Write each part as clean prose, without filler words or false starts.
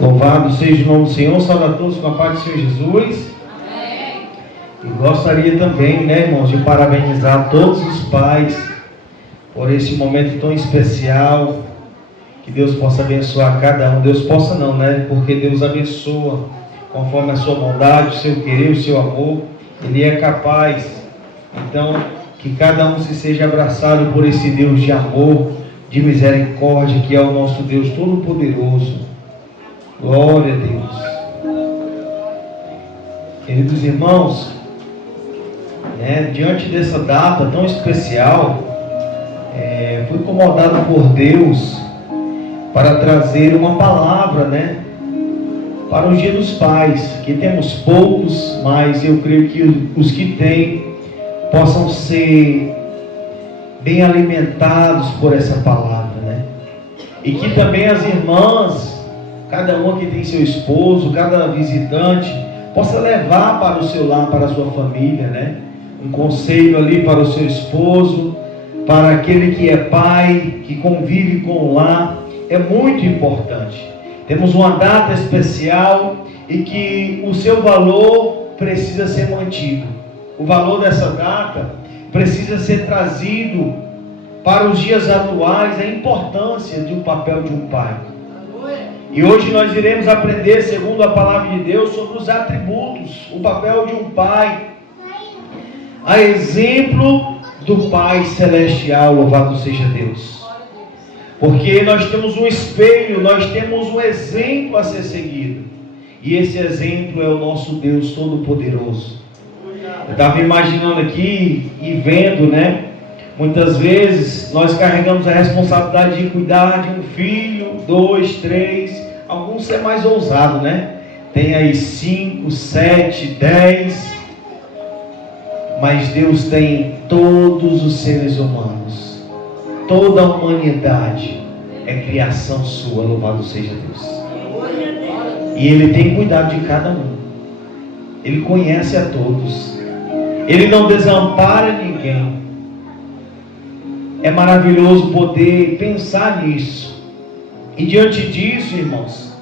Louvado seja o nome do Senhor, saúde a todos com a paz do Senhor Jesus. Amém. E gostaria também, irmãos, de parabenizar todos os pais por esse momento tão especial. Que Deus possa abençoar cada um. Deus possa não, porque Deus abençoa conforme a sua bondade, o seu querer, o seu amor. Ele é capaz. Então, que cada um se seja abraçado por esse Deus de amor, de misericórdia, que é o nosso Deus Todo-Poderoso. Glória a Deus. Queridos irmãos, diante dessa data tão especial, fui incomodado por Deus para trazer uma palavra, para o Dia dos Pais, que temos poucos, mas eu creio que os que têm possam ser bem alimentados por essa palavra, e que também as irmãs, cada uma que tem seu esposo, cada visitante, possa levar para o seu lar, para a sua família, um conselho ali para o seu esposo, para aquele que é pai, que convive com o lar. É muito importante. Temos uma data especial e que o seu valor precisa ser mantido. O valor dessa data precisa ser trazido para os dias atuais, a importância do papel de um pai. E hoje nós iremos aprender, segundo a palavra de Deus, sobre os atributos, o papel de um pai, a exemplo do Pai Celestial, louvado seja Deus. Porque nós temos um espelho, nós temos um exemplo a ser seguido. E esse exemplo é o nosso Deus Todo-Poderoso. Eu estava imaginando aqui e vendo, muitas vezes nós carregamos a responsabilidade de cuidar de um filho, 2, 3, alguns é mais ousado, tem aí 5, 7, 10, mas Deus tem todos os seres humanos, toda a humanidade é criação sua, louvado seja Deus. E Ele tem cuidado de cada um, Ele conhece a todos, Ele não desampara ninguém. É maravilhoso poder pensar nisso. E diante disso, irmãos,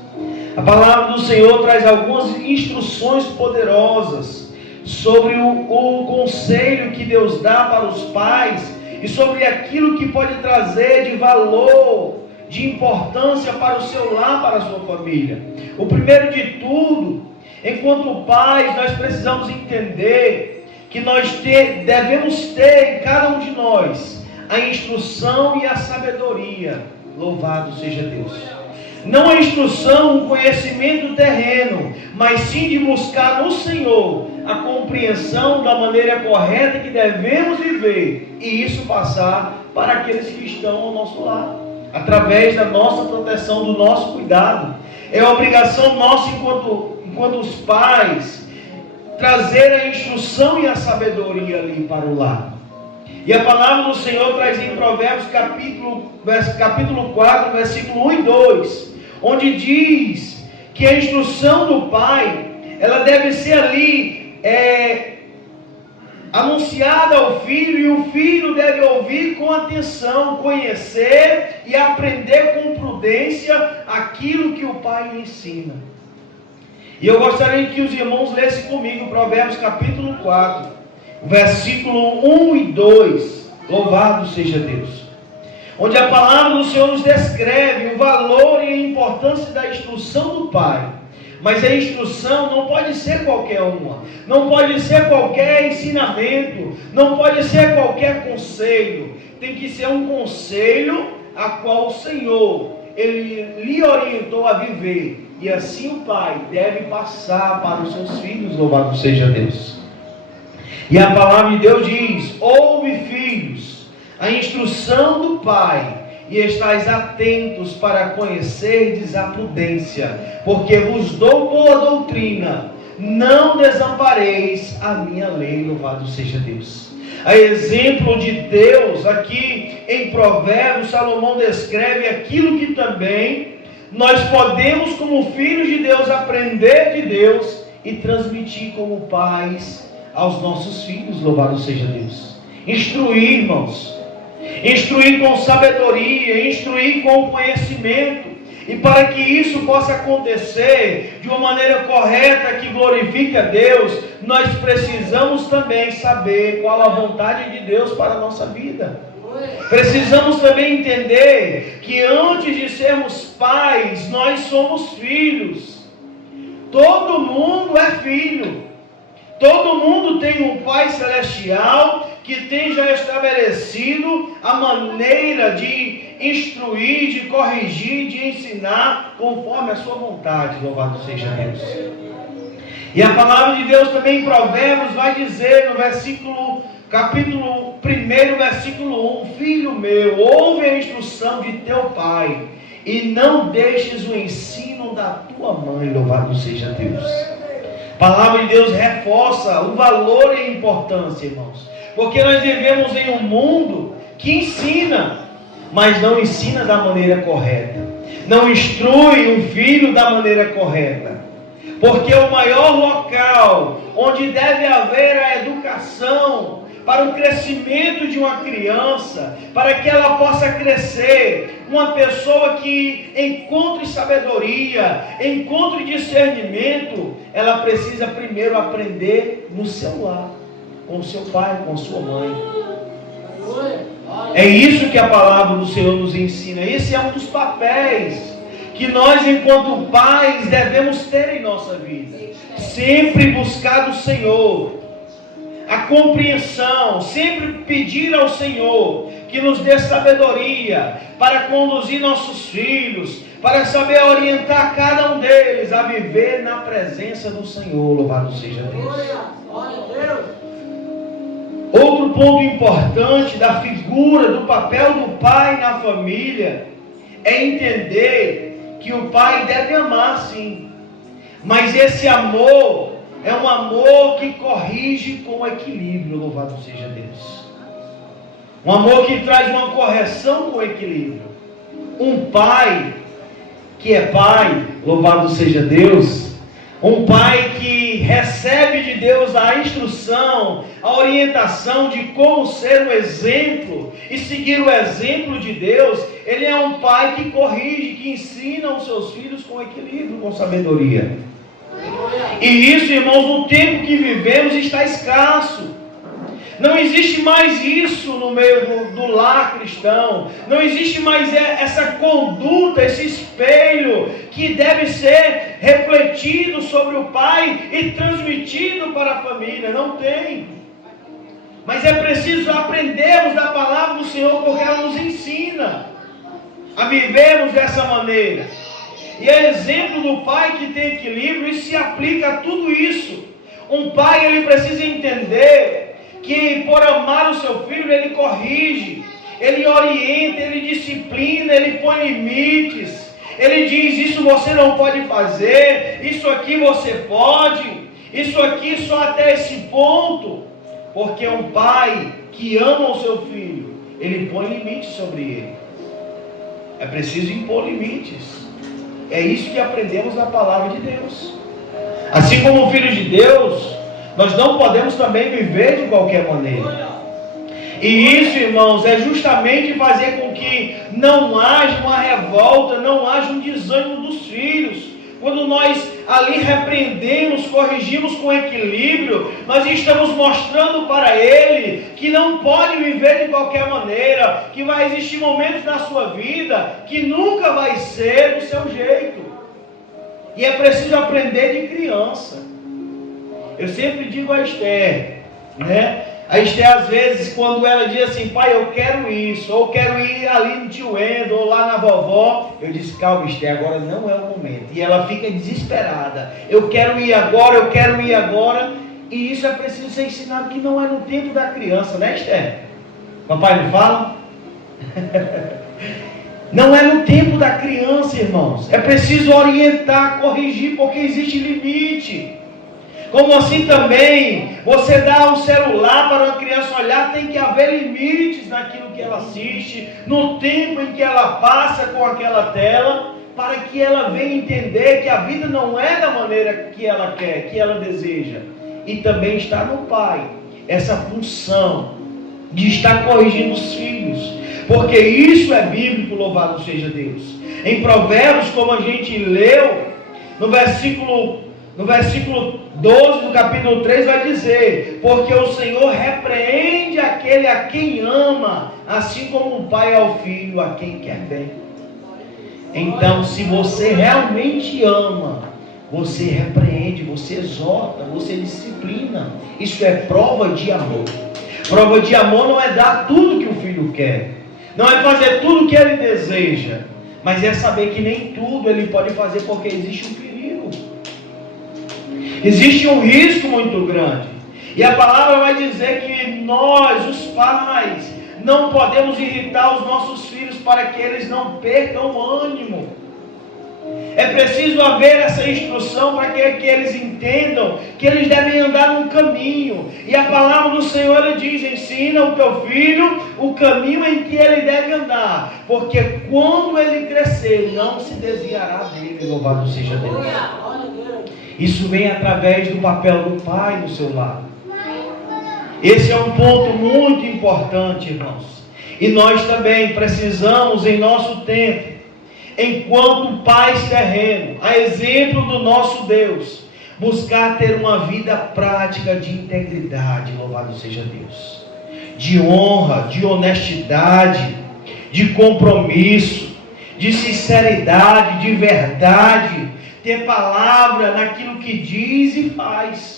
a palavra do Senhor traz algumas instruções poderosas sobre o conselho que Deus dá para os pais e sobre aquilo que pode trazer de valor, de importância para o seu lar, para a sua família. O primeiro de tudo, enquanto pais, nós precisamos entender que devemos ter em cada um de nós a instrução e a sabedoria. Louvado seja Deus. Não a instrução, o conhecimento terreno, mas sim de buscar no Senhor a compreensão da maneira correta que devemos viver, e isso passar para aqueles que estão ao nosso lado, através da nossa proteção, do nosso cuidado. É obrigação nossa enquanto os pais trazer a instrução e a sabedoria ali para o lar. E a palavra do Senhor traz em Provérbios capítulo 4, versículo 1 e 2, onde diz que a instrução do pai, ela deve ser ali anunciada ao filho, e o filho deve ouvir com atenção, conhecer e aprender com prudência aquilo que o pai lhe ensina. E eu gostaria que os irmãos lessem comigo Provérbios capítulo 4, versículo 1 e 2, louvado seja Deus, onde a palavra do Senhor nos descreve o valor e a importância da instrução do pai. Mas a instrução não pode ser qualquer uma, não pode ser qualquer ensinamento, não pode ser qualquer conselho. Tem que ser um conselho a qual o Senhor, Ele lhe orientou a viver, e assim o pai deve passar para os seus filhos, louvado seja Deus. E a palavra de Deus diz: ouve, filhos, a instrução do pai, e estais atentos para conhecerdes a prudência, porque vos dou boa doutrina, não desampareis a minha lei, louvado seja Deus. A exemplo de Deus, aqui em Provérbios, Salomão descreve aquilo que também nós podemos, como filhos de Deus, aprender de Deus e transmitir como pais aos nossos filhos, louvado seja Deus. Instruir, irmãos, instruir com sabedoria, instruir com conhecimento, E para que isso possa acontecer de uma maneira correta, que glorifique a Deus, nós precisamos também saber qual a vontade de Deus para a nossa vida. Precisamos também entender que antes de sermos pais, nós somos filhos. Todo mundo é filho. Todo mundo tem um Pai Celestial que tem já estabelecido a maneira de instruir, de corrigir, de ensinar conforme a sua vontade. Louvado seja Deus. E a palavra de Deus também em Provérbios vai dizer no capítulo 1, versículo 1: Filho meu, ouve a instrução de teu pai e não deixes o ensino da tua mãe. Louvado seja Deus. A palavra de Deus reforça o valor e a importância, irmãos, porque nós vivemos em um mundo que ensina, mas não ensina da maneira correta, não instrui um filho da maneira correta, porque o maior local onde deve haver a educação para o crescimento de uma criança, para que ela possa crescer, uma pessoa que encontre sabedoria, encontre discernimento, ela precisa primeiro aprender no seu lar, com o seu pai, com a sua mãe. É isso que a palavra do Senhor nos ensina. Esse é um dos papéis que nós, enquanto pais, devemos ter em nossa vida. Sempre buscar do Senhor a compreensão, sempre pedir ao Senhor que nos dê sabedoria para conduzir nossos filhos, para saber orientar cada um deles a viver na presença do Senhor. Louvado seja Deus. Outro ponto importante da figura, do papel do pai na família, é entender que o pai deve amar, sim, mas esse amor é um amor que corrige com equilíbrio. Louvado seja Deus. Um amor que traz uma correção com equilíbrio. Um pai que é pai, louvado seja Deus, um pai que recebe de Deus a instrução, a orientação de como ser um exemplo e seguir o exemplo de Deus. Ele é um pai que corrige, que ensina os seus filhos com equilíbrio, com sabedoria. E isso, irmãos, no tempo que vivemos está escasso. Não existe mais isso no meio do lar cristão. Não existe mais essa conduta, esse espelho que deve ser refletido sobre o pai e transmitido para a família. Não tem. Mas é preciso aprendermos da palavra do Senhor, porque ela nos ensina a vivermos dessa maneira. E é exemplo do pai que tem equilíbrio, e se aplica a tudo isso. Um pai, ele precisa entender que por amar o seu filho, ele corrige, ele orienta, ele disciplina, ele põe limites. Ele diz: isso você não pode fazer, isso aqui você pode, isso aqui só até esse ponto. Porque um pai que ama o seu filho, ele põe limites sobre ele. É preciso impor limites. É isso que aprendemos na palavra de Deus. Assim como filhos de Deus, nós não podemos também viver de qualquer maneira. E isso, irmãos, é justamente fazer com que não haja uma revolta, não haja um desânimo dos filhos. Quando nós ali repreendemos, corrigimos com equilíbrio, nós estamos mostrando para ele que não pode viver de qualquer maneira, que vai existir momentos na sua vida que nunca vai ser do seu jeito. E é preciso aprender de criança. Eu sempre digo a Esther, né? A Esther, às vezes, quando ela diz assim: pai, eu quero isso, ou quero ir ali no tio Endo, ou lá na vovó, eu disse: calma, Esther, agora não é o momento. E ela fica desesperada: eu quero ir agora, eu quero ir agora. E isso é preciso ser ensinado, que não é no tempo da criança, né, Esther? Papai não fala? Não é no tempo da criança, irmãos. É preciso orientar, corrigir, porque existe limite. Como assim também, você dá um celular para uma criança olhar, tem que haver limites naquilo que ela assiste, no tempo em que ela passa com aquela tela, para que ela venha entender que a vida não é da maneira que ela quer, que ela deseja. E também está no pai essa função de estar corrigindo os filhos, porque isso é bíblico, louvado seja Deus. Em Provérbios, como a gente leu, no versículo 12 do capítulo 3 vai dizer: porque o Senhor repreende aquele a quem ama, assim como o pai ao filho a quem quer bem. Então, se você realmente ama, você repreende, você exorta, você disciplina. Isso é prova de amor. Prova de amor não é dar tudo que o filho quer, não é fazer tudo que ele deseja, mas é saber que nem tudo ele pode fazer, porque existe um perigo, existe um risco muito grande. E a palavra vai dizer que nós, os pais, não podemos irritar os nossos filhos para que eles não percam o ânimo. É preciso haver essa instrução para que eles entendam que eles devem andar num caminho. E a palavra do Senhor, ele diz: ensina o teu filho o caminho em que ele deve andar, porque quando ele crescer, não se desviará dele. Louvado seja Deus. Isso vem através do papel do pai no seu lar. Esse é um ponto muito importante, irmãos. E nós também precisamos, em nosso tempo, enquanto pais terrenos, a exemplo do nosso Deus, buscar ter uma vida prática de integridade, louvado seja Deus, de honra, de honestidade, de compromisso, de sinceridade, de verdade, ter palavra naquilo que diz e faz.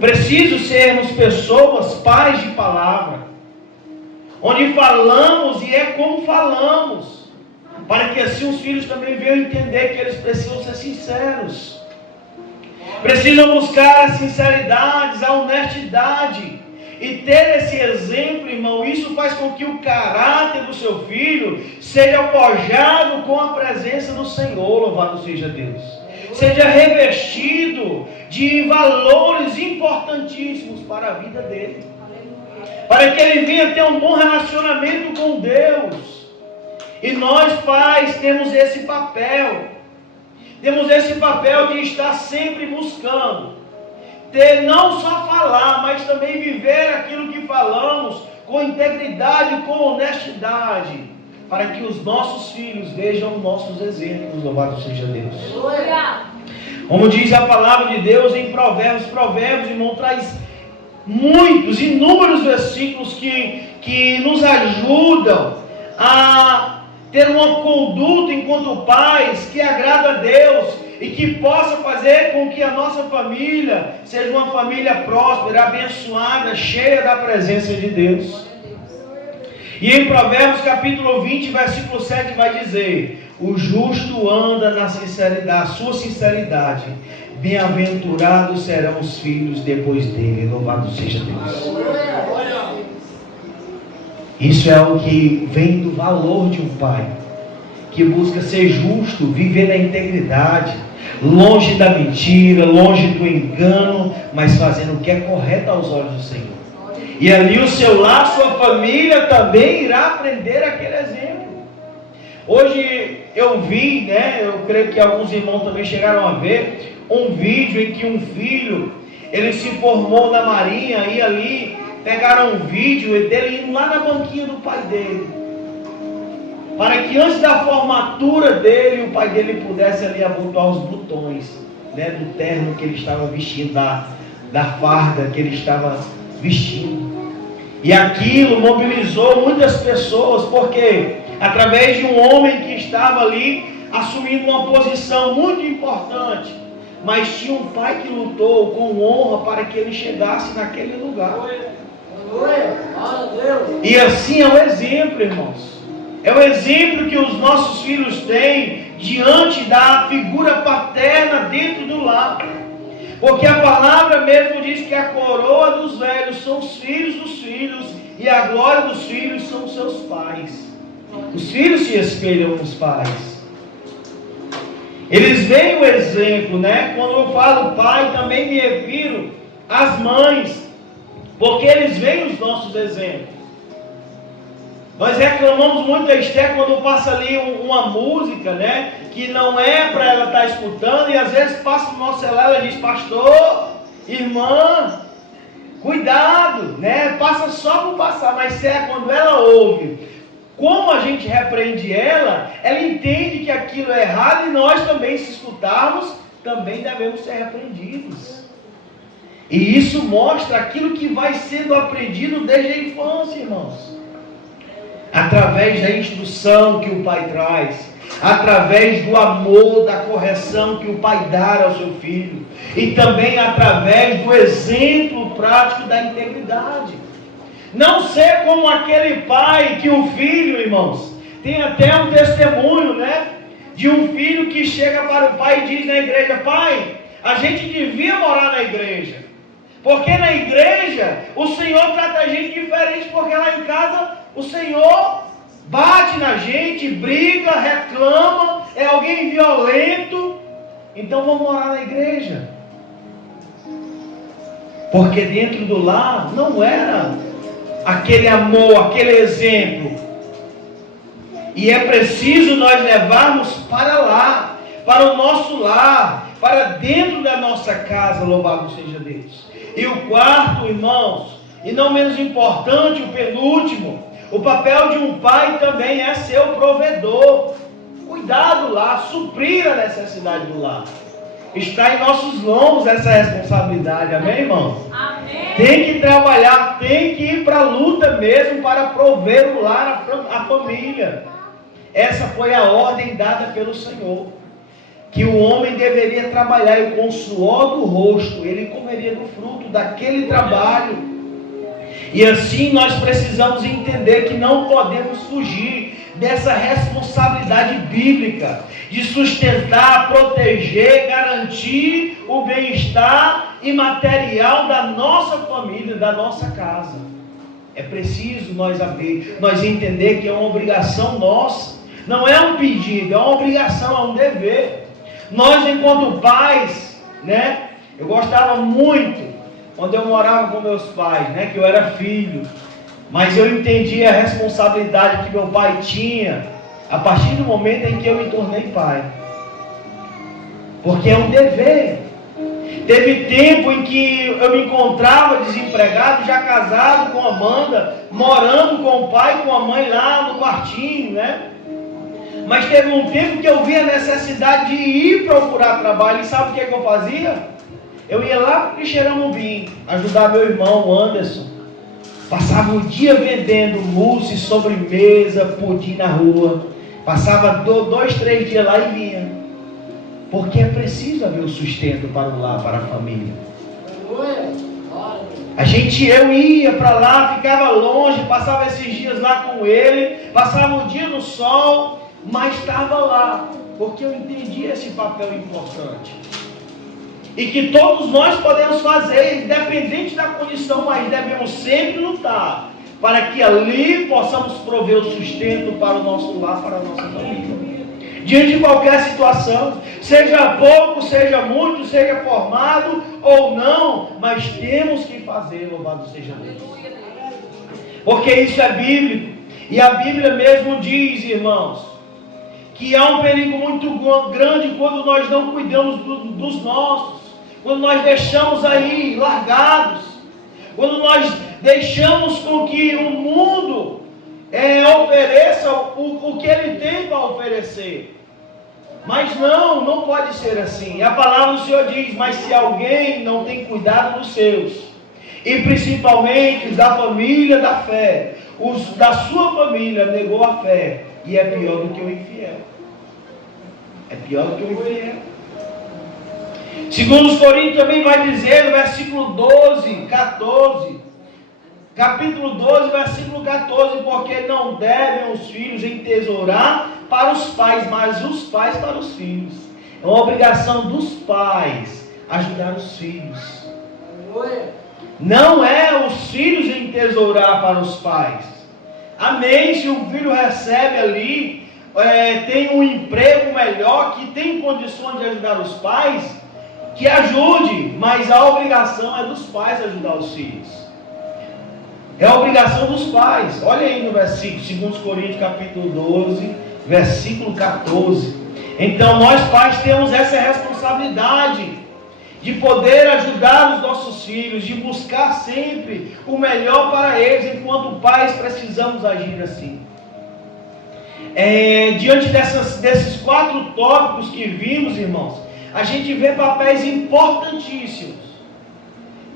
Preciso sermos pessoas, pais de palavra, onde falamos e é como falamos, para que assim os filhos também venham entender que eles precisam ser sinceros, precisam buscar a sinceridade, a honestidade, e ter esse exemplo, irmão. Isso faz com que o caráter do seu filho seja forjado com a presença do Senhor, louvado seja Deus, seja revestido de valores importantíssimos para a vida dele, para que ele venha ter um bom relacionamento com Deus. E nós, pais, temos esse papel de estar sempre buscando ter, não só falar, mas também viver aquilo que falamos com integridade, com honestidade, para que os nossos filhos vejam nossos exemplos, louvado seja Deus. Como diz a palavra de Deus em Provérbios, irmão, traz inúmeros versículos que nos ajudam a ter uma conduta enquanto pais que agrada a Deus e que possa fazer com que a nossa família seja uma família próspera, abençoada, cheia da presença de Deus. E em Provérbios capítulo 20, versículo 7 vai dizer: o justo anda na sinceridade, sua sinceridade, bem-aventurados serão os filhos depois dele, louvado seja Deus. Isso é o que vem do valor de um pai, que busca ser justo, viver na integridade, longe da mentira, longe do engano, mas fazendo o que é correto aos olhos do Senhor. E ali o seu lar, sua família também irá aprender aquele exemplo. Hoje eu vi, eu creio que alguns irmãos também chegaram a ver, um vídeo em que um filho, ele se formou na marinha, e ali pegaram um vídeo dele indo lá na banquinha do pai dele, para que antes da formatura dele, o pai dele pudesse ali abotoar os botões, do terno que ele estava vestindo, da farda que ele estava vestindo. E aquilo mobilizou muitas pessoas, porque através de um homem que estava ali assumindo uma posição muito importante, mas tinha um pai que lutou com honra para que ele chegasse naquele lugar. E assim é o exemplo, irmãos. É o exemplo que os nossos filhos têm diante da figura paterna dentro do lar. Porque a palavra mesmo diz que a coroa dos velhos são os filhos dos filhos, e a glória dos filhos são os seus pais. Os filhos se espelham nos pais. Eles veem o exemplo, Quando eu falo pai, também me refiro às mães, porque eles veem os nossos exemplos. Nós reclamamos muito da Esther quando passa ali uma música, que não é para ela estar escutando, e às vezes passa no nosso celular, ela diz: pastor, irmã, Cuidado, né? Passa só por passar, mas se é quando ela ouve, como a gente repreende ela, ela entende que aquilo é errado e nós também, se escutarmos, também devemos ser repreendidos. E isso mostra aquilo que vai sendo aprendido desde a infância, irmãos. Através da instrução que o pai traz, através do amor, da correção que o pai dá ao seu filho, e também através do exemplo prático da integridade. Não ser como aquele pai que o filho, irmãos, tem até um testemunho, né? De um filho que chega para o pai e diz na igreja: pai, a gente devia morar na igreja, porque na igreja o Senhor trata a gente diferente, porque lá em casa o Senhor bate na gente, briga, reclama, é alguém violento, então vamos morar na igreja. Porque dentro do lar não era aquele amor, aquele exemplo. E é preciso nós levarmos para lá, para o nosso lar, para dentro da nossa casa, louvado seja Deus. E o quarto, irmãos, e não menos importante, o penúltimo, o papel de um pai também é ser o provedor. Cuidar do lar, suprir a necessidade do lar. Está em nossos lombos essa responsabilidade, amém, irmãos? Amém. Tem que trabalhar, tem que ir para a luta mesmo para prover o lar, a família. Essa foi a ordem dada pelo Senhor, que o homem deveria trabalhar e com o suor do rosto ele comeria do fruto daquele trabalho. E assim nós precisamos entender que não podemos fugir dessa responsabilidade bíblica de sustentar, proteger, garantir o bem-estar imaterial da nossa família, da nossa casa. É preciso nós entender que é uma obrigação nossa, não é um pedido, é uma obrigação, é um dever. Nós, enquanto pais, né? Eu gostava muito quando eu morava com meus pais, né? Que eu era filho. Mas eu entendi a responsabilidade que meu pai tinha a partir do momento em que eu me tornei pai. Porque é um dever. Teve tempo em que eu me encontrava desempregado, já casado com a Amanda, morando com o pai e com a mãe lá no quartinho, né? Mas teve um tempo que eu vi a necessidade de ir procurar trabalho. E sabe o que eu fazia? Eu ia lá para o Quixeramobim ajudar meu irmão, o Anderson. Passava o dia vendendo mousse, sobremesa, pudim na rua. Passava 2, 3 dias lá e vinha. Porque é preciso haver o sustento para o lar, para a família. Eu ia para lá, ficava longe, passava esses dias lá com ele, passava o dia no sol, mas estava lá, porque eu entendi esse papel importante. E que todos nós podemos fazer, independente da condição, mas devemos sempre lutar, para que ali possamos prover o sustento para o nosso lar, para a nossa família. Diante de qualquer situação, seja pouco, seja muito, seja formado ou não, mas temos que fazer, louvado seja Deus. Porque isso é bíblico. E a Bíblia mesmo diz, irmãos, que há um perigo muito grande quando nós não cuidamos dos nossos, quando nós deixamos aí largados, quando nós deixamos com que o mundo ofereça o que ele tem para oferecer. Mas não pode ser assim. A palavra do Senhor diz: mas se alguém não tem cuidado dos seus, e principalmente os da família da fé, os da sua família negou a fé, e é pior do que o infiel. É pior do que o infiel. Segundo os Coríntios também vai dizer no versículo 12, 14, capítulo 12, versículo 14, porque não devem os filhos entesourar para os pais, mas os pais para os filhos. É uma obrigação dos pais ajudar os filhos. Não é os filhos entesourar para os pais. Amém? Se um filho recebe ali, tem um emprego melhor, que tem condições de ajudar os pais, que ajude, mas a obrigação é dos pais ajudar os filhos. É a obrigação dos pais. Olha aí no versículo, 2 Coríntios capítulo 12, versículo 14. Então nós pais temos essa responsabilidade. de poder ajudar os nossos filhos, de buscar sempre o melhor para eles. Enquanto pais, precisamos agir assim. Diante desses 4 tópicos que vimos, irmãos, a gente vê papéis importantíssimos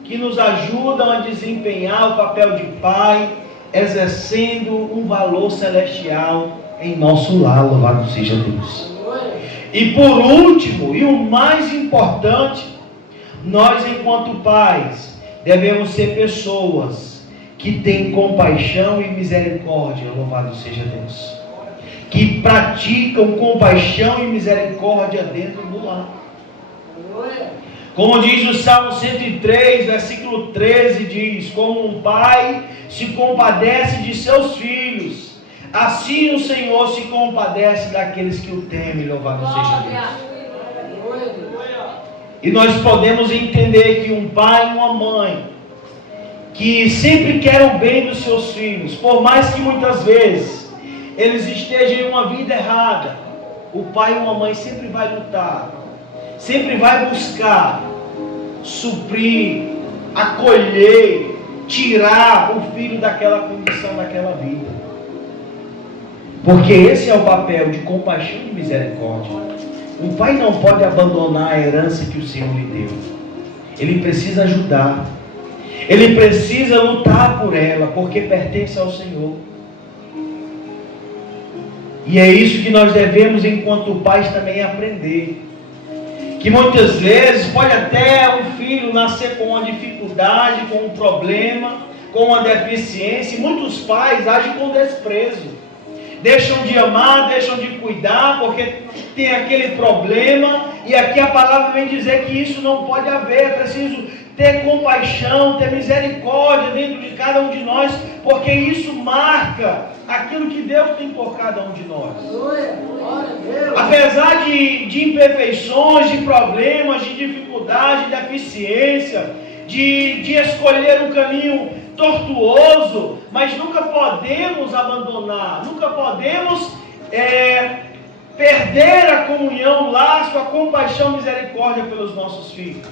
que nos ajudam a desempenhar o papel de pai, exercendo um valor celestial em nosso lar. Louvado seja Deus. E por último, e o mais importante, nós enquanto pais devemos ser pessoas que têm compaixão e misericórdia. Louvado seja Deus. Que praticam compaixão e misericórdia dentro do lar. Como diz o Salmo 103, versículo 13, diz: como um pai se compadece de seus filhos, assim o Senhor se compadece daqueles que o temem. Louvado seja Deus. E nós podemos entender que um pai e uma mãe que sempre quer o bem dos seus filhos, por mais que muitas vezes eles estejam em uma vida errada, o pai e uma mãe sempre vai lutar, sempre vai buscar suprir, acolher, tirar o filho daquela condição, daquela vida. Porque esse é o papel de compaixão e misericórdia. O pai não pode abandonar a herança que o Senhor lhe deu. Ele precisa ajudar. Ele precisa lutar por ela, porque pertence ao Senhor. E é isso que nós devemos, enquanto pais, também aprender. Que muitas vezes pode até um filho nascer com uma dificuldade, com um problema, com uma deficiência, e muitos pais agem com desprezo. Deixam de amar, deixam de cuidar, porque tem aquele problema, e aqui a palavra vem dizer que isso não pode haver. É preciso ter compaixão, ter misericórdia dentro de cada um de nós, porque isso marca aquilo que Deus tem por cada um de nós. Apesar de imperfeições, de problemas, de dificuldade, de deficiência, de escolher um caminho tortuoso, mas nunca podemos abandonar, nunca podemos perder a comunhão, o laço, a compaixão, a misericórdia pelos nossos filhos.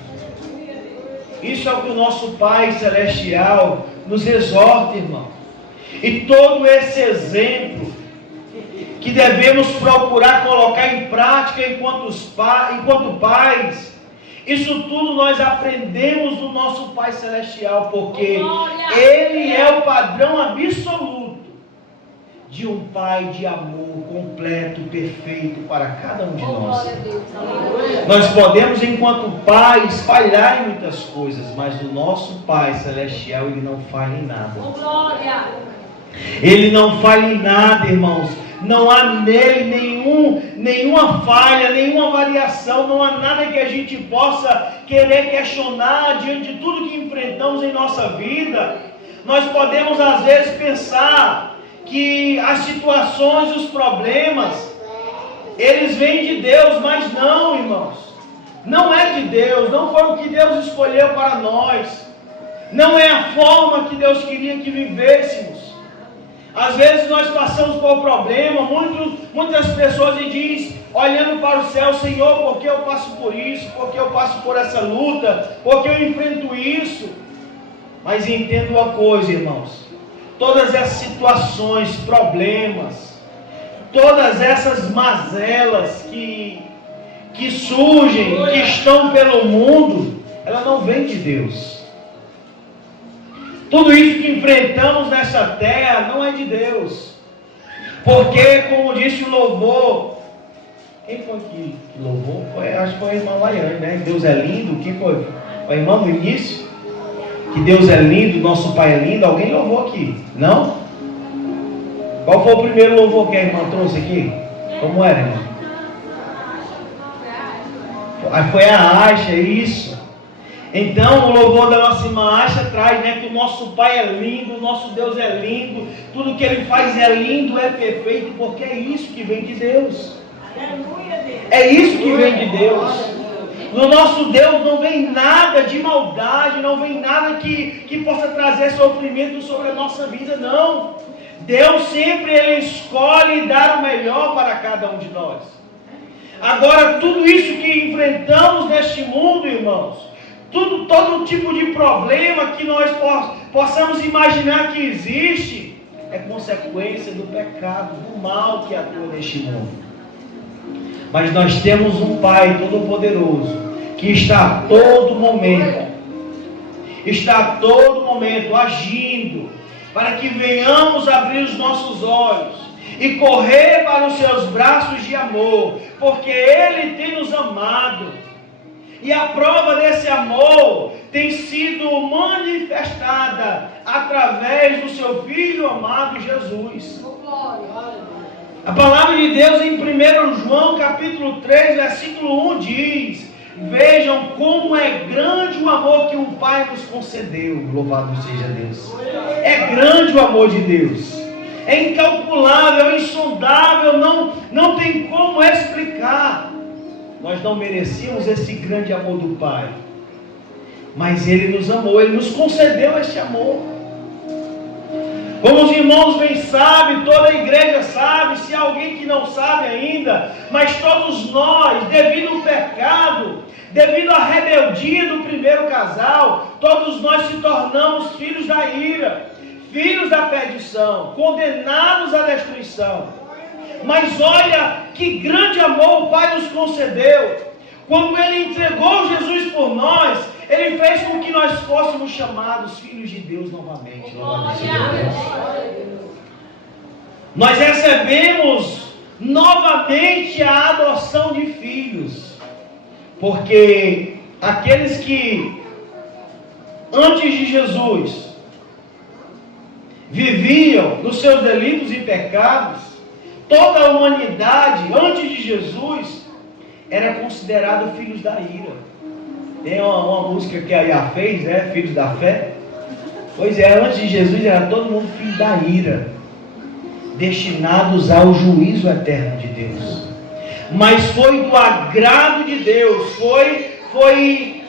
Isso é o que o nosso Pai Celestial nos exorta, irmão. E todo esse exemplo que devemos procurar colocar em prática enquanto pais, isso tudo nós aprendemos do nosso Pai Celestial, porque Ele é o padrão absoluto de um Pai de amor completo, perfeito para cada um de nós. Nós podemos, enquanto pais, falhar em muitas coisas, mas o nosso Pai Celestial, Ele não falha em nada. Ele não falha em nada, irmãos. Não há nele nenhuma falha, nenhuma variação, não há nada que a gente possa querer questionar diante de tudo que enfrentamos em nossa vida. Nós podemos às vezes pensar que as situações, os problemas, eles vêm de Deus, mas não, irmãos. Não é de Deus, não foi o que Deus escolheu para nós. Não é a forma que Deus queria que vivêssemos. Às vezes nós passamos por um problema, muitas pessoas dizem, olhando para o céu: Senhor, por que eu passo por isso? Por que eu passo por essa luta? Por que eu enfrento isso? Mas entenda uma coisa, irmãos. Todas essas situações, problemas, todas essas mazelas que surgem, que estão pelo mundo, ela não vem de Deus. Tudo isso que enfrentamos nessa terra não é de Deus. Porque, como disse o louvor, quem foi que louvou? Acho que foi a irmã Laiane, né? Deus é lindo. Quem foi? A irmã no início? Que Deus é lindo, nosso Pai é lindo. Alguém louvou aqui? Não? Qual foi o primeiro louvor que a irmã trouxe aqui? Como era, irmã? Foi a Aixa, isso. Então, o louvor da nossa irmã Aixa traz, né, que o nosso Pai é lindo, o nosso Deus é lindo, tudo que Ele faz é lindo, é perfeito, porque é isso que vem de Deus. É isso que vem de Deus. No nosso Deus não vem nada de maldade, não vem nada que possa trazer sofrimento sobre a nossa vida, não. Deus sempre Ele escolhe dar o melhor para cada um de nós. Agora, tudo isso que enfrentamos neste mundo, irmãos, todo tipo de problema que nós possamos imaginar que existe, é consequência do pecado, do mal que atua neste mundo. Mas nós temos um Pai Todo-Poderoso, que está a todo momento agindo, para que venhamos abrir os nossos olhos e correr para os seus braços de amor, porque Ele tem nos amado, e a prova desse amor tem sido manifestada através do seu Filho amado Jesus. A palavra de Deus em 1 João capítulo 3, versículo 1 diz: vejam como é grande o amor que o Pai nos concedeu. Louvado seja Deus. É grande o amor de Deus, é incalculável, insondável, não tem como explicar. Nós não merecíamos esse grande amor do Pai, mas Ele nos amou, Ele nos concedeu este amor. Como os irmãos bem sabem, toda a igreja sabe, se há alguém que não sabe ainda, mas todos nós, devido ao pecado, devido à rebeldia do primeiro casal, todos nós se tornamos filhos da ira, filhos da perdição, condenados à destruição. Mas olha que grande amor o Pai nos concedeu. Quando Ele entregou Jesus por nós, Ele fez com que nós fôssemos chamados filhos de Deus novamente. Nós recebemos novamente a adoção de filhos, porque aqueles que antes de Jesus viviam nos seus delitos e pecados, toda a humanidade antes de Jesus era considerado filhos da ira. Tem uma música que a Iá fez, né? Filhos da fé. Pois é, antes de Jesus era todo mundo filho da ira, destinados ao juízo eterno de Deus. Mas foi do agrado de Deus, foi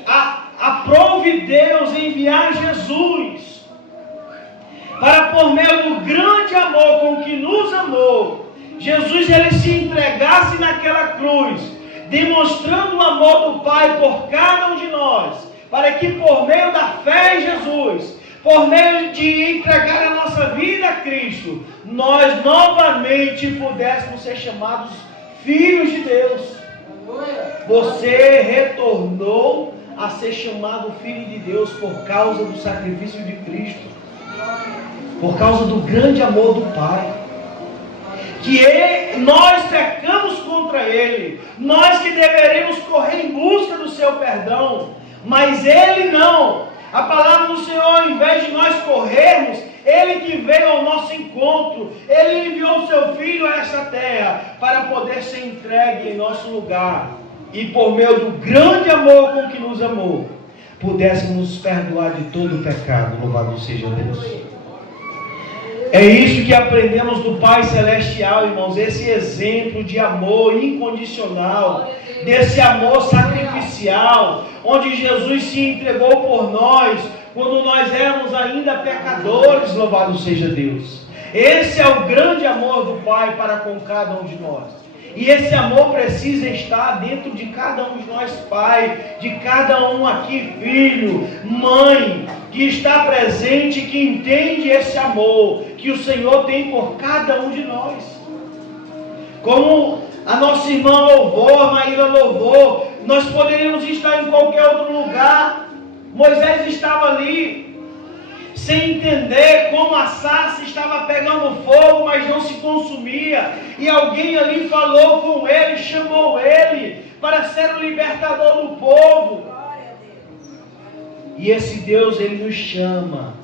aprove Deus enviar Jesus, para por meio do grande amor com que nos amou, Jesus ele se entregasse naquela cruz, demonstrando o amor do Pai por cada um de nós, para que por meio da fé em Jesus, por meio de entregar a nossa vida a Cristo, nós novamente pudéssemos ser chamados filhos de Deus. Você retornou a ser chamado filho de Deus por causa do sacrifício de Cristo, por causa do grande amor do Pai. Nós pecamos contra Ele, nós que deveríamos correr em busca do seu perdão, mas Ele não. A palavra do Senhor, ao invés de nós corrermos, Ele que veio ao nosso encontro, Ele enviou o seu Filho a esta terra, para poder ser entregue em nosso lugar, e por meio do grande amor com que nos amou, pudéssemos nos perdoar de todo o pecado. Louvado seja Deus. É isso que aprendemos do Pai Celestial, irmãos, esse exemplo de amor incondicional, desse amor sacrificial, onde Jesus se entregou por nós, quando nós éramos ainda pecadores. Louvado seja Deus. Esse é o grande amor do Pai para com cada um de nós. E esse amor precisa estar dentro de cada um de nós, pai, de cada um aqui, filho, mãe, que está presente, que entende esse amor que o Senhor tem por cada um de nós. Como a nossa irmã louvou, a Maíra louvou, nós poderíamos estar em qualquer outro lugar. Moisés estava ali, sem entender como a sarça estava pegando fogo, mas não se consumia. E alguém ali falou com ele, chamou ele para ser o libertador do povo. E esse Deus, Ele nos chama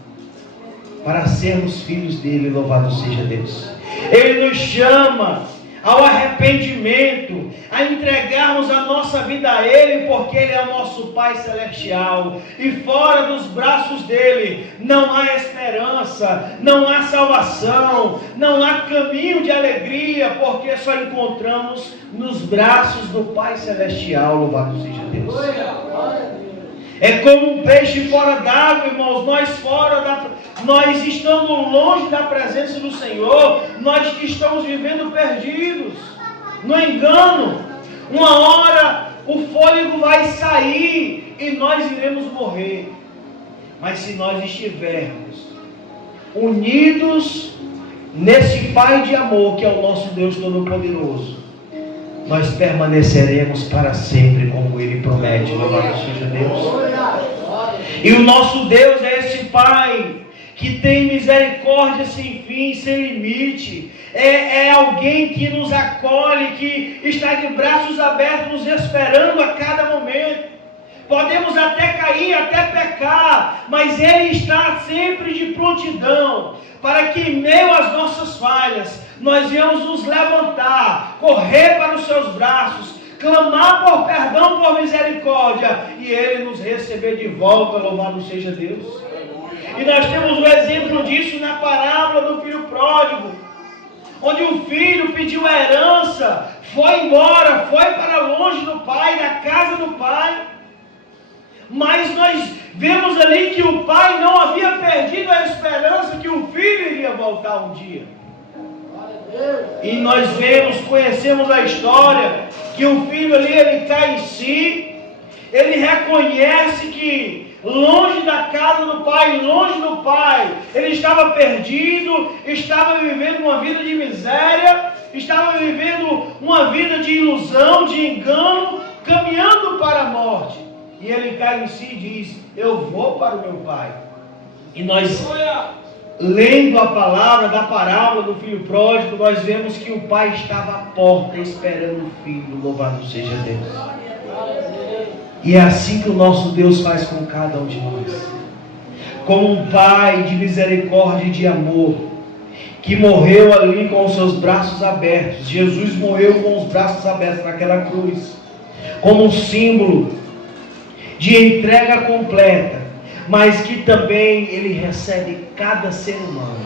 para sermos filhos dEle. Louvado seja Deus. Ele nos chama ao arrependimento, a entregarmos a nossa vida a Ele, porque Ele é o nosso Pai Celestial, e fora dos braços dEle não há esperança, não há salvação, não há caminho de alegria, porque só encontramos nos braços do Pai Celestial. Louvado seja Deus. É como um peixe fora d'água, irmãos. Nós estando longe da presença do Senhor, nós que estamos vivendo perdidos, no engano. Uma hora o fôlego vai sair sair e nós iremos morrer. Mas se nós estivermos unidos nesse Pai de amor, que é o nosso Deus Todo-Poderoso, nós permaneceremos para sempre, como Ele promete. Louvado seja Deus. E o nosso Deus é esse Pai que tem misericórdia sem fim, sem limite. É alguém que nos acolhe, que está de braços abertos, nos esperando a cada momento. Podemos até cair, até pecar, mas Ele está sempre de prontidão, para que em meio às nossas falhas, nós venhamos nos levantar, correr para os seus braços, clamar por perdão, por misericórdia, e Ele nos receber de volta. Louvado seja Deus. E nós temos um exemplo disso na parábola do filho pródigo, onde o filho pediu a herança, foi embora, foi para longe do pai, da casa do pai. Mas nós vemos ali que o pai não havia perdido a esperança que o filho iria voltar um dia. E nós conhecemos a história, que o filho ali, ele cai em si, ele reconhece que longe da casa do pai, ele estava perdido, estava vivendo uma vida de miséria, estava vivendo uma vida de ilusão, de engano, caminhando para a morte. E ele cai em si e diz: eu vou para o meu pai. E nós, lendo a palavra da parábola do filho pródigo, nós vemos que o pai estava à porta esperando o filho. Louvado seja Deus. E é assim que o nosso Deus faz com cada um de nós. Como um pai de misericórdia e de amor, que morreu ali com os seus braços abertos. Jesus morreu com os braços abertos naquela cruz, como um símbolo de entrega completa, mas que também Ele recebe cada ser humano,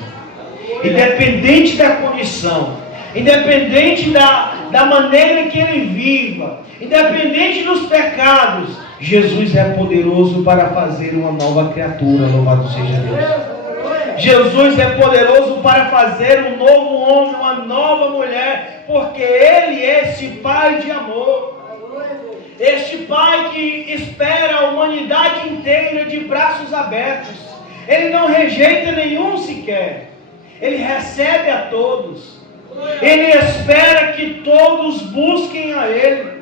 independente da condição, independente da maneira que ele viva, independente dos pecados. Jesus é poderoso para fazer uma nova criatura. Louvado seja Deus. Jesus é poderoso para fazer um novo homem, uma nova mulher, porque Ele é esse Pai de amor. Este Pai que espera a humanidade inteira de braços abertos. Ele não rejeita nenhum sequer. Ele recebe a todos. Ele espera que todos busquem a Ele.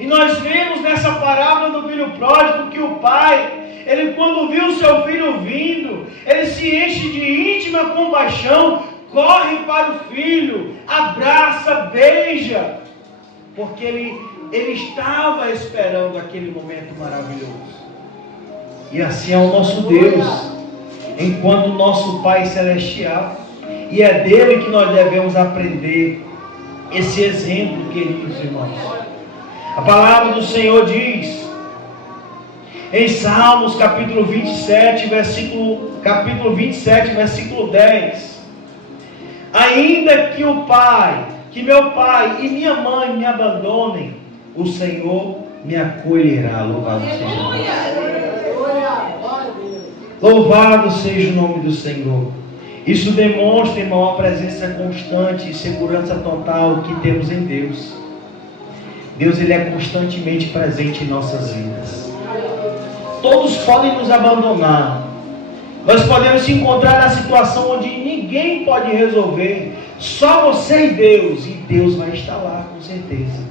E nós vemos nessa parábola do filho pródigo que o pai, ele quando viu o seu filho vindo, ele se enche de íntima compaixão, corre para o filho, abraça, beija, porque ele estava esperando aquele momento maravilhoso. E assim é o nosso Deus, enquanto o nosso Pai Celestial, e é dele que nós devemos aprender esse exemplo, queridos irmãos. A palavra do Senhor diz, em Salmos capítulo 27, versículo 10, ainda que meu pai e minha mãe me abandonem, o Senhor me acolherá. Louvado seja Deus. Louvado seja o nome do Senhor. Isso demonstra, irmão, a presença constante e segurança total que temos em Deus. Deus, Ele é constantemente presente em nossas vidas. Todos podem nos abandonar. Nós podemos se encontrar na situação onde ninguém pode resolver. Só você e Deus vai estar lá, com certeza.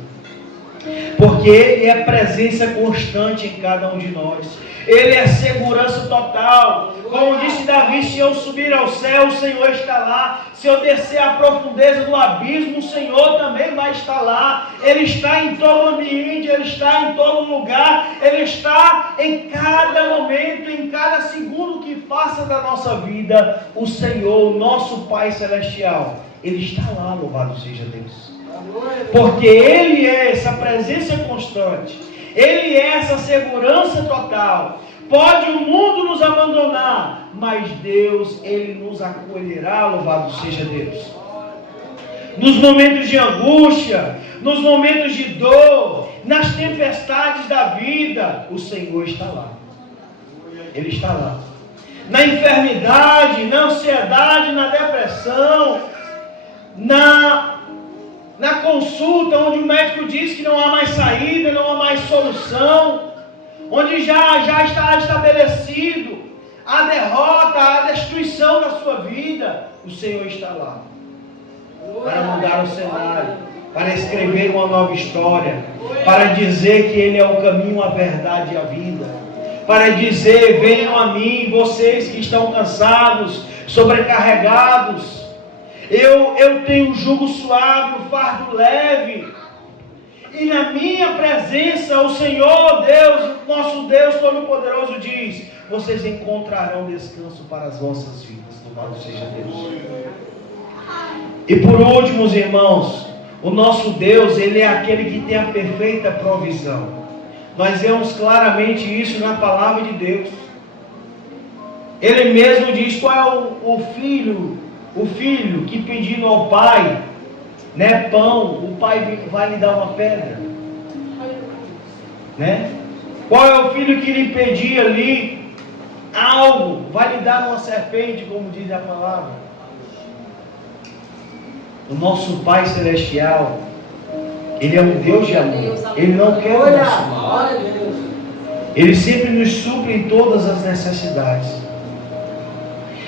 Porque Ele é presença constante em cada um de nós. Ele é segurança total. Como disse Davi, se eu subir ao céu, o Senhor está lá. Se eu descer à profundeza do abismo, o Senhor também vai estar lá. Ele está em todo ambiente, Ele está em todo lugar. Ele está em cada momento, em cada segundo que passa da nossa vida. O Senhor, o nosso Pai Celestial, Ele está lá, louvado seja Deus. Porque Ele é essa presença constante. Ele é essa segurança total. Pode o mundo nos abandonar, mas Deus, Ele nos acolherá, louvado seja Deus. Nos momentos de angústia, nos momentos de dor, nas tempestades da vida, o Senhor está lá. Ele está lá. Na enfermidade, na ansiedade, na depressão, na consulta onde o médico diz que não há mais saída, não há mais solução, onde já está estabelecido a derrota, a destruição da sua vida, o Senhor está lá para mudar o cenário, para escrever uma nova história, para dizer que Ele é o caminho, a verdade e a vida, para dizer: venham a mim, vocês que estão cansados, sobrecarregados, eu tenho um jugo suave, um fardo leve, e na minha presença o Senhor Deus, nosso Deus Todo-Poderoso diz: vocês encontrarão descanso para as vossas vidas. Louvado seja Deus. E por último, irmãos, o nosso Deus, Ele é aquele que tem a perfeita provisão. Nós vemos claramente isso na palavra de Deus. Ele mesmo diz: qual é o filho que pedindo ao pai, né, pão, o pai vai lhe dar uma pedra, né? Qual é o filho que lhe pedir ali algo, vai lhe dar uma serpente, como diz a palavra? O nosso Pai Celestial, Ele é um Deus de amor. Ele não quer o nosso mal. Ele sempre nos supre em todas as necessidades.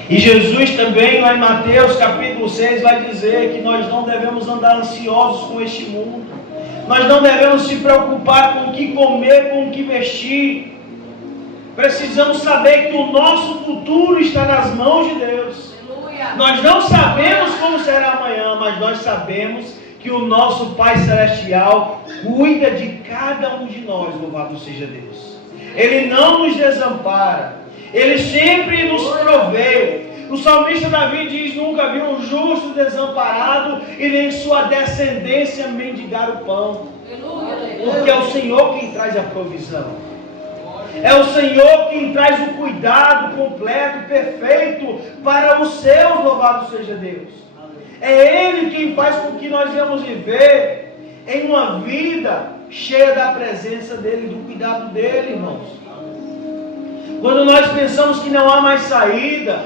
E Jesus também, lá em Mateus capítulo 6, vai dizer que nós não devemos andar ansiosos com este mundo. Nós não devemos se preocupar com o que comer, com o que vestir. Precisamos saber que o nosso futuro está nas mãos de Deus. Nós não sabemos como será amanhã, mas nós sabemos que o nosso Pai Celestial cuida de cada um de nós. Louvado seja Deus. Ele não nos desampara. Ele sempre nos provê. O salmista Davi diz: nunca viu um justo desamparado e nem sua descendência mendigar o pão. Porque é o Senhor quem traz a provisão. É o Senhor quem traz o cuidado completo, perfeito para os seus. Louvado seja Deus. É Ele quem faz com que nós venhamos viver em uma vida cheia da presença dEle, do cuidado dEle, irmãos. Quando nós pensamos que não há mais saída,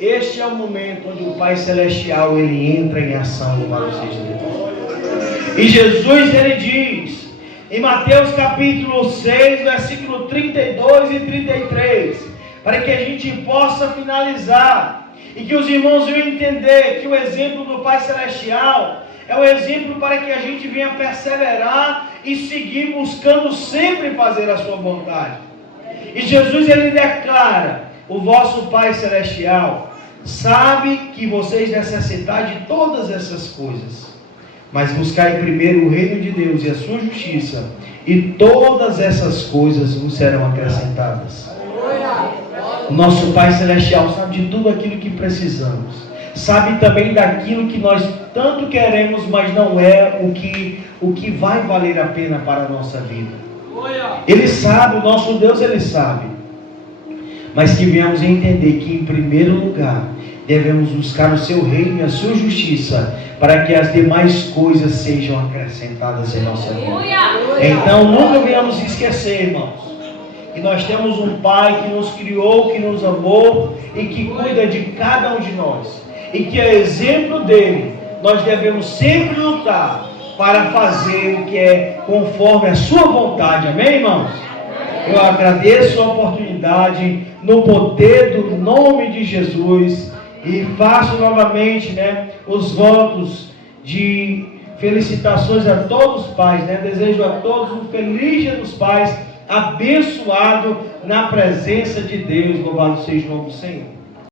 este é o momento onde o Pai Celestial, Ele entra em ação. Louvado seja Deus. E Jesus, Ele diz em Mateus capítulo 6, versículo 32 e 33, para que a gente possa finalizar e que os irmãos venham entender que o exemplo do Pai Celestial é o exemplo para que a gente venha perseverar e seguir buscando sempre fazer a sua vontade. E Jesus, Ele declara: o vosso Pai Celestial sabe que vocês necessitam de todas essas coisas, mas buscai primeiro o reino de Deus e a sua justiça, e todas essas coisas vos serão acrescentadas. O nosso Pai Celestial sabe de tudo aquilo que precisamos, sabe também daquilo que nós tanto queremos, mas não é o que vai valer a pena para a nossa vida. Ele sabe, o nosso Deus, Ele sabe, mas que venhamos entender que em primeiro lugar devemos buscar o seu reino e a sua justiça, para que as demais coisas sejam acrescentadas em nossa vida. Então nunca venhamos esquecer, irmãos, que nós temos um Pai que nos criou, que nos amou e que cuida de cada um de nós, e que a exemplo dele nós devemos sempre lutar para fazer o que é conforme a sua vontade. Amém, irmãos? Eu agradeço a oportunidade no poder do nome de Jesus. E faço novamente, os votos de felicitações a todos os pais, Desejo a todos um feliz Dia dos Pais, abençoado na presença de Deus. Louvado seja o nome do Senhor.